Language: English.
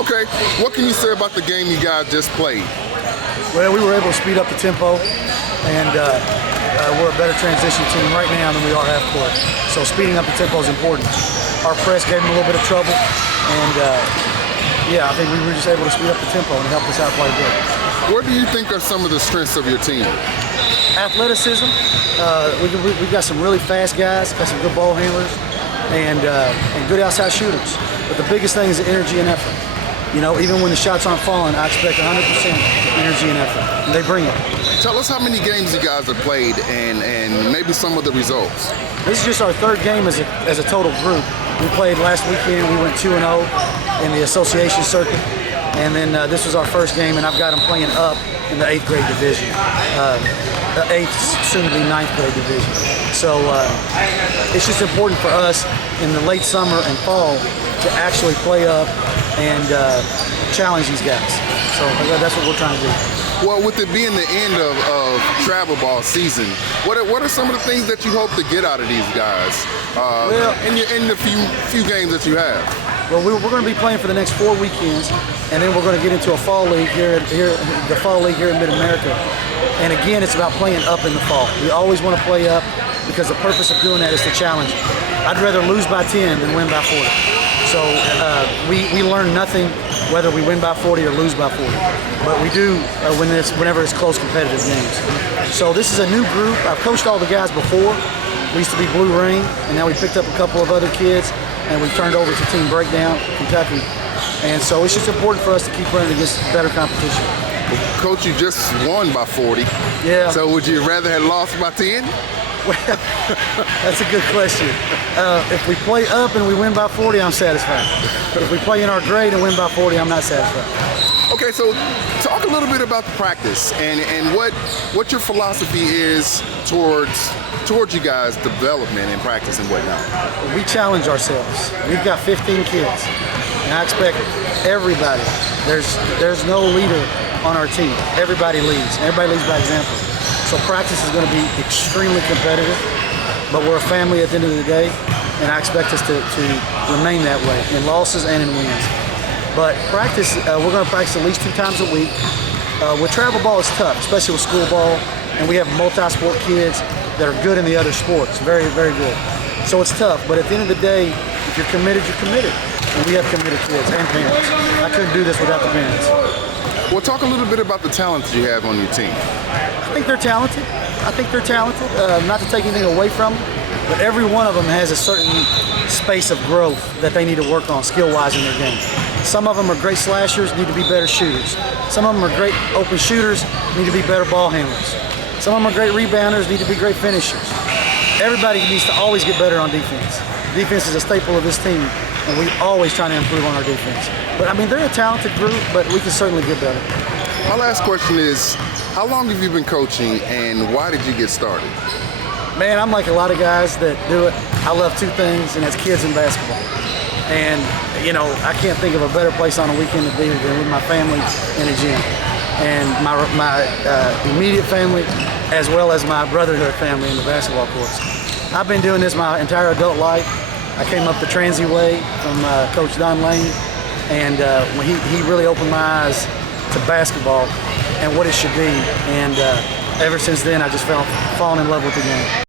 Okay, what can you say about the game you guys just played? Well, we were able to speed up the tempo, and we're a better transition team right now than we are half court. So speeding up the tempo is important. Our press gave them a little bit of trouble, and yeah, I think we were just able to speed up the tempo and it helped us out quite a bit. What do you think are some of the strengths of your team? Athleticism. We've got some really fast guys, got some good ball handlers, and good outside shooters. But the biggest thing is the energy and effort. You know, even when the shots aren't falling, I expect 100% energy and effort, and they bring it. Tell us how many games you guys have played and maybe some of the results. This is just our third game as a total group. We played last weekend, we went 2-0 in the association circuit, and then this was our first game, and I've got them playing up in the 8th grade division, the 8th, soon to be 9th grade division. So it's just important for us in the late summer and fall to actually play up and challenge these guys. So that's what we're trying to do. Well, with it being the end of travel ball season, what are some of the things that you hope to get out of these guys in the few games that you have? Well, we're going to be playing for the next 4 weekends, and then we're going to get into a fall league here in Mid-America. And again, it's about playing up in the fall. We always want to play up because the purpose of doing that is to challenge. I'd rather lose by 10 than win by 40. So we learn nothing whether we win by 40 or lose by 40. But we do whenever it's close competitive games. So this is a new group. I've coached all the guys before. We used to be Blue Ring, and now we picked up a couple of other kids, and we turned over to Team Breakdown, Kentucky. And so it's just important for us to keep running against better competition. Well, Coach, you just won by 40. Yeah. So would you rather have lost by 10? Well, that's a good question. If we play up and we win by 40, I'm satisfied. If we play in our grade and win by 40, I'm not satisfied. Okay, so talk a little bit about the practice and what your philosophy is towards you guys' development and practice and whatnot. We challenge ourselves. We've got 15 kids, and I expect everybody. There's no leader on our team. Everybody leads. Everybody leads by example. So practice is going to be extremely competitive, but we're a family at the end of the day, and I expect us to remain that way in losses and in wins. But practice, we're going to practice at least 2 times a week. With travel ball, it's tough, especially with school ball, and we have multi-sport kids that are good in the other sports, very, very good. So it's tough, but at the end of the day, if you're committed, you're committed. And we have committed kids and parents. I couldn't do this without the parents. Well, talk a little bit about the talent that you have on your team. I think they're talented. Not to take anything away from them, but every one of them has a certain space of growth that they need to work on skill-wise in their game. Some of them are great slashers, need to be better shooters. Some of them are great open shooters, need to be better ball handlers. Some of them are great rebounders, need to be great finishers. Everybody needs to always get better on defense. Defense is a staple of this team, and we always try to improve on our defense. But I mean, they're a talented group, but we can certainly get better. My last question is, how long have you been coaching, and why did you get started? Man, I'm like a lot of guys that do it. I love 2 things, and that's kids and basketball. And, you know, I can't think of a better place on a weekend to be than with my family in a gym. And my immediate family, as well as my brotherhood family in the basketball courts. I've been doing this my entire adult life. I came up the Transy way from Coach Don Lane, and when he really opened my eyes to basketball and what it should be. And ever since then, I just fallen in love with the game.